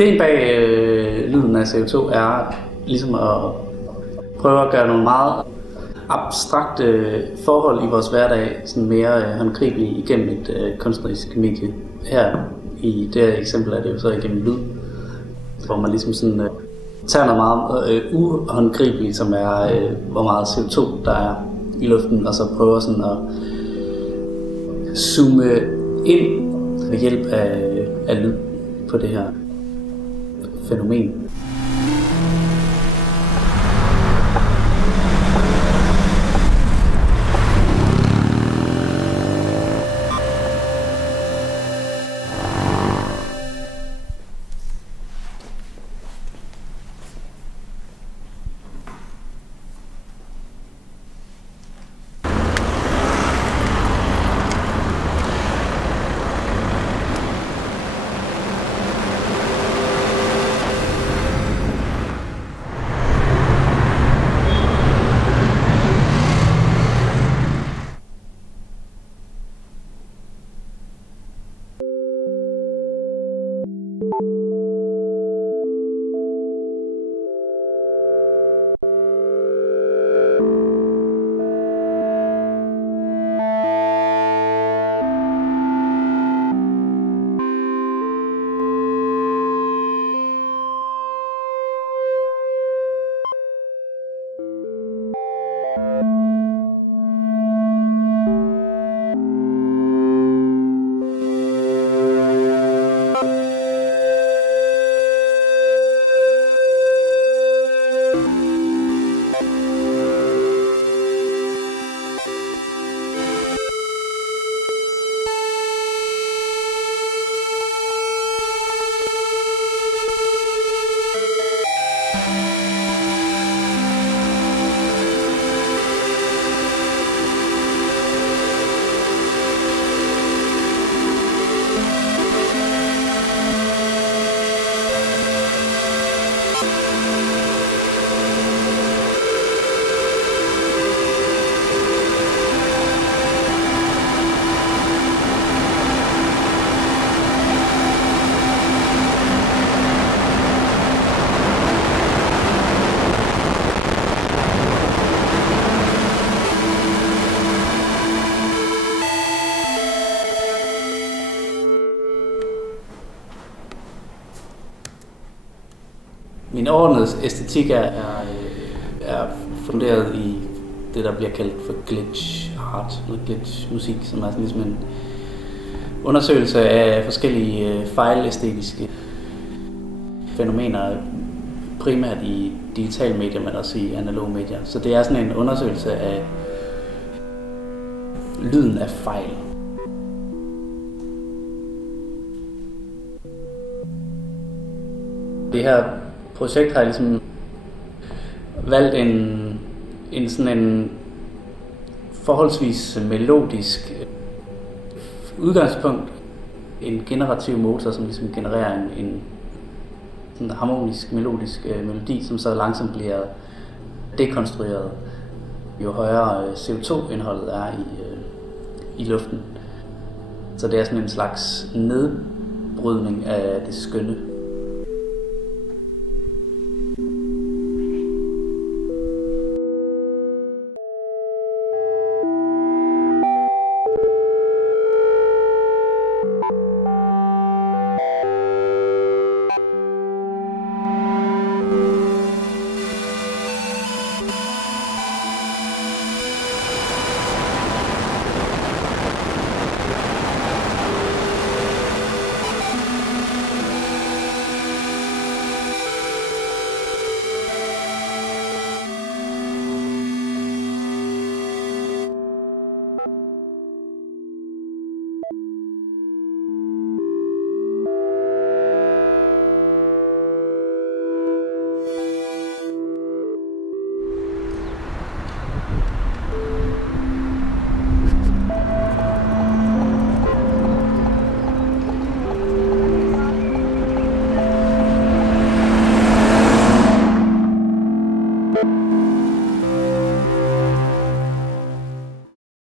Ideen bag lyden af CO2 er ligesom at prøve at gøre nogle meget abstrakte forhold i vores hverdag sådan mere håndgribelige igennem et kunstnerisk medie. Her i det her eksempel er det jo så igennem lyd, hvor man ligesom sådan tager noget meget uhåndgribeligt, som er hvor meget CO2 der er i luften, og så prøver sådan at zoome ind ved hjælp af lyd på det her fænomen. Min overordnede æstetik er funderet i det, der bliver kaldt for glitch art, eller glitch musik, som er sådan ligesom en undersøgelse af forskellige fejlæstetiske fænomener, primært i digitale medier, men også i analoge medier. Så det er sådan en undersøgelse af lyden af fejl. Det her projekt har jeg ligesom valgt en sådan en forholdsvis melodisk udgangspunkt, en generativ motor, som ligesom genererer en sådan harmonisk, melodisk melodi, som så langsomt bliver dekonstrueret, jo højere CO2-indholdet er i luften. Så det er sådan en slags nedbrydning af det skønne.